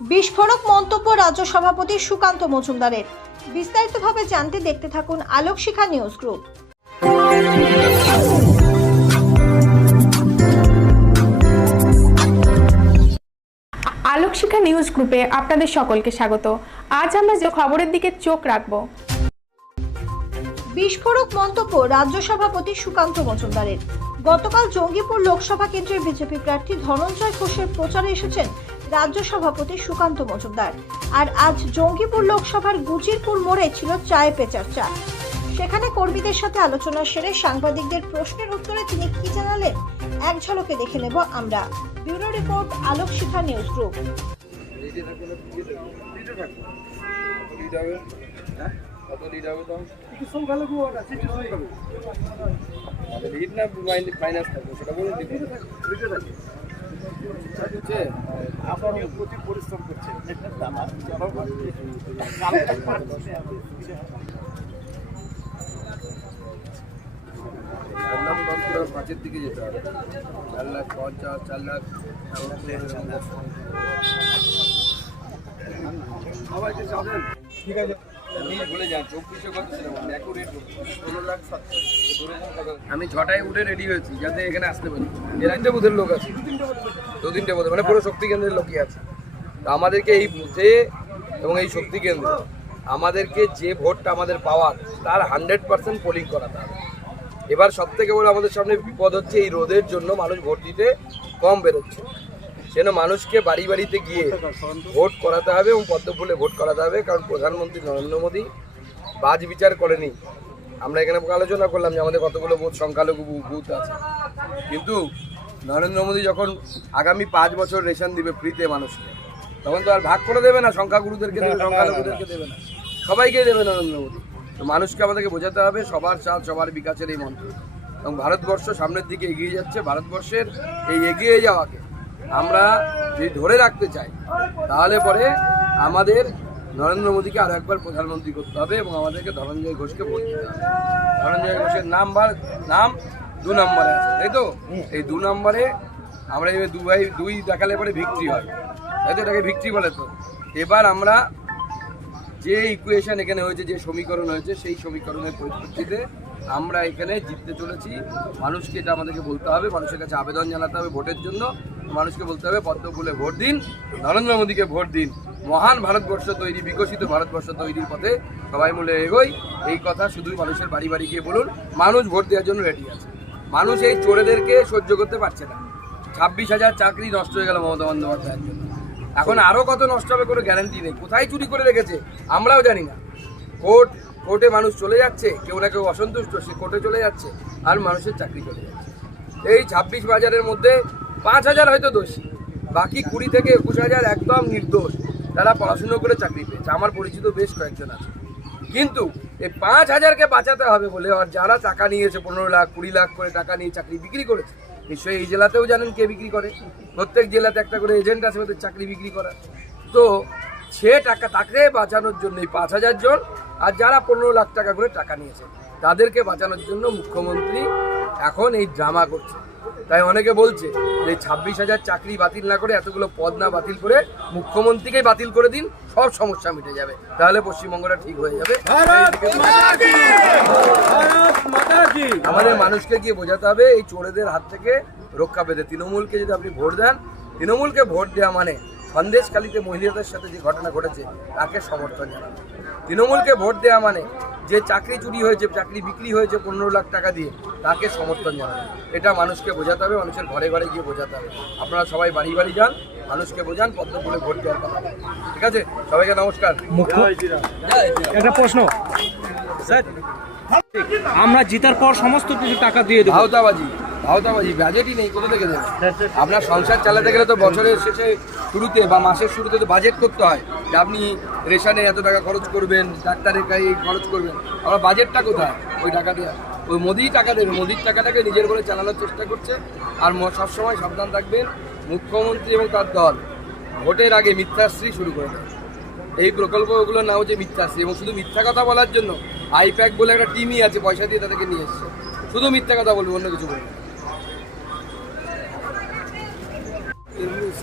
বিস্ফোরক মন্তব্য রাজ্য সভাপতি সুকান্ত মজুমদারের। বিস্তারিতভাবে জানতে দেখতে থাকুন Alok Shikha news group. Alokshikha news গ্রুপে আপনাদের সকলকে স্বাগত। আজ আমরা যে খবরের দিকে চোখ রাখব। বিস্ফোরক মন্তব্য রাজ্য সভাপতি সুকান্ত মজুমদারের। গতকাল জঙ্গিপুর লোকসভা কেন্দ্রের বিজেপি প্রার্থী ধনঞ্জয় ঘোষের প্রচারে এসেছেন রাজ্য সভাপতি সুকান্ত মজুমদার। আর আজ জঙ্গিপুর লোকসভার গুজিরপুর মোড়ে ছিল চায় পে চর্চা। সেখানে কর্মীদের সাথে আলোচনা সেরে সাংবাদিকদের প্রশ্নের উত্তরে তিনি কি জানালেন, এক ঝলকে দেখে নেব আমরা। Bureau report Alok Shikha news group. Lead না থাকবে, সেটা বলে দিবি বুঝছে প্রতি পরিশ্রম করছেন। পাঁচের দিকে যেতে হবে চার লাখ পঞ্চাশ চার লাখ সবাইকে ঠিক আছে। আমি ছটায় উঠে রেডি হয়েছি যাতে এখানে আসতে পারি। এর একটা বুথের লোক আছে। দু তিনটে বুথে মানে পুরো শক্তি কেন্দ্রের লোকই আছে। তো আমাদেরকে এই বুথে এবং এই শক্তি কেন্দ্রে আমাদেরকে যে ভোটটা আমাদের পাওয়ার তার হান্ড্রেড পার্সেন্ট পোলিং করাতে হবে। এবার সব থেকে বড় আমাদের সামনে বিপদ হচ্ছে এই রোদের জন্য মানুষ ভোট দিতে কম বেরোচ্ছে। সেজন্য মানুষকে বাড়ি বাড়িতে গিয়ে ভোট করাতে হবে এবং পদ্ম ফুলে ভোট করাতে হবে কারণ প্রধানমন্ত্রী নরেন্দ্র মোদী বাজ বিচার করেনি। আমরা এখানে আলোচনা করলাম যে আমাদের কতগুলো বুথ সংখ্যালঘু বুথ আছে। কিন্তু নরেন্দ্র মোদী যখন আগামী পাঁচ বছর রেশন দিবে ফ্রিতে মানুষকে তখন তো আর ভাগ করে দেবে না সংখ্যাগুরুদেরকে দেবে সংখ্যালঘুদেরকে দেবে না। সবাইকে দেবে নরেন্দ্র মোদী। তো মানুষকে আমাদেরকে বোঝাতে হবে সবার সাথ সবার বিকাশের এই মন্ত্র। এবং ভারতবর্ষ সামনের দিকে এগিয়ে যাচ্ছে ভারতবর্ষের এই এগিয়ে যাওয়াকে। আমরা যদি ধরে রাখতে চাই, তাহলে পরে আমাদের নরেন্দ্র মোদীকে আরও একবার প্রধানমন্ত্রী করতে হবে এবং আমাদেরকে ধনঞ্জয় ঘোষকে ভোট দিতে হবে। ধনঞ্জয় ঘোষের নাম্বার, নাম দু নম্বরে আছে, তাই তো? এই দু নম্বরে আমরা এই দু ভাই, দুই দেখালে পরে ভিক্টরি হয়। তাই তো? এটাকে ভিক্টরি বলে তো। এবার আমরা যে ইকুয়েশন এখানে হয়েছে, যে সমীকরণ হয়েছে, সেই সমীকরণের পরিপ্রেক্ষিতে আমরা এখানে জিততে চলেছি। মানুষকে এটা আমাদেরকে বলতে হবে, মানুষের কাছে আবেদন জানাতে হবে ভোটের জন্য। মানুষকে বলতে হবে, পদ্ম ফুলে ভোট দিন, নরেন্দ্র মোদীকে ভোট দিন। মহান ভারতবর্ষ তৈরি, বিকশিত ভারতবর্ষ তৈরির পথে সবাই মিলে এগোই। এই কথা শুধু মানুষের বাড়ি বাড়ি গিয়ে বলুন, মানুষ ভোট দেওয়ার জন্য রেডি আছে। মানুষ এই চোরেদেরকে সহ্য করতে পারছে না। ছাব্বিশ হাজার চাকরি নষ্ট হয়ে গেল মমতা বন্দ্যোপাধ্যায়ের জন্য। এখন আরও কত নষ্ট হবে কোনো গ্যারান্টি নেই। কোথায় চুরি করে রেখেছে, আমরাও জানি না। কোর্ট, কোর্টে মানুষ চলে যাচ্ছে, কেউ না কেউ অসন্তুষ্ট, সে কোর্টে চলে যাচ্ছে, আর মানুষের চাকরি চলে যাচ্ছে। এই ছাব্বিশ বাজারের মধ্যে পাঁচ হাজার হয়তো দোষী। বাকি কুড়ি থেকে একুশ হাজার একদম নির্দোষ। তারা পড়াশুনো করে চাকরি পেয়েছে। আমার পরিচিত বেশ কয়েকজন আছে। কিন্তু এই পাঁচ হাজারকে বাঁচাতে হবে বলে আর যারা টাকা নিয়েছে, পনেরো লাখ, কুড়ি লাখ করে টাকা নিয়ে চাকরি বিক্রি করেছে, নিশ্চয়ই এই জেলাতেও জানেন কে বিক্রি করে? প্রত্যেক জেলাতে একটা করে এজেন্ট আছে ওদের চাকরি বিক্রি করা। তো সে টাকা তাকে বাঁচানোর জন্য এই পাঁচ হাজার জন আর যারা পনেরো লাখ টাকা করে টাকা নিয়েছে, তাদেরকে বাঁচানোর জন্য মুখ্যমন্ত্রী এখন এই ড্রামা করছে। তাই অনেকে বলছে যে ছাব্বিশ হাজার চাকরি বাতিল না করে এতগুলো পদ না বাতিল করে মুখ্যমন্ত্রীকেই বাতিল করে দিন সব সমস্যা মিটে যাবে। তাহলে পশ্চিমবঙ্গটা ঠিক হয়ে যাবে। আমাদের মানুষকে গিয়ে বোঝাতে হবে এই চোরেদের হাত থেকে রক্ষা পেতে। তৃণমূলকে যদি আপনি ভোট দেন তৃণমূলকে ভোট দেওয়া মানে সন্দেশকালীতে মহিলাদের সাথে যে ঘটনা ঘটেছে তাকে সমর্থন জানানো। তৃণমূলকে ভোট দেওয়া মানে যে চাকরি চুরি হয়েছে চাকরি বিক্রি হয়েছে পনেরো লাখ টাকা দিয়ে তাকে সমর্থন জানাবে এটা মানুষকে বোঝাতে হবে মানুষের ঘরে ঘরে গিয়ে বোঝাতে হবে। আপনারা সবাই বাড়ি বাড়ি যান মানুষকে বোঝান পদ্মপুরে ভোট দেওয়ার কথা। ঠিক আছে? সবাইকে নমস্কার। একটা প্রশ্ন। স্যার। আমরা জিতার পর সমস্ত কিছু টাকা দিয়ে দেবো। ভাওতাবাজি ভাওতাবাজি বাজেটই নেই কোথা থেকে দেবে? আপনার সংসার চালাতে গেলে তো বছরের শেষে শুরুতে বা মাসের শুরুতে তো বাজেট করতে হয় যে আপনি রেশনে এত টাকা খরচ করবেন ডাক্তারের কাছে খরচ করবেন আমরা বাজেটটা কোথায়? ওই টাকা দিয়ে ওই মোদিই টাকা দেবে মোদির টাকাটাকে নিজের বলে চালানোর চেষ্টা করছে আর সবসময় সাবধান থাকবেন মুখ্যমন্ত্রী এবং তার দল ভোটের আগে মিথ্যাশ্রী শুরু করে দেয় এই প্রকল্পগুলোর নাম হচ্ছে মিথ্যাশ্রী এবং শুধু মিথ্যা কথা বলার জন্য আইপ্যাক বলে একটা টিমই আছে পয়সা দিয়ে তাদেরকে নিয়ে এসছে। শুধু মিথ্যা কথা বলবে অন্য কিছু বলবে না। এমনি সাধারণ আলোচনা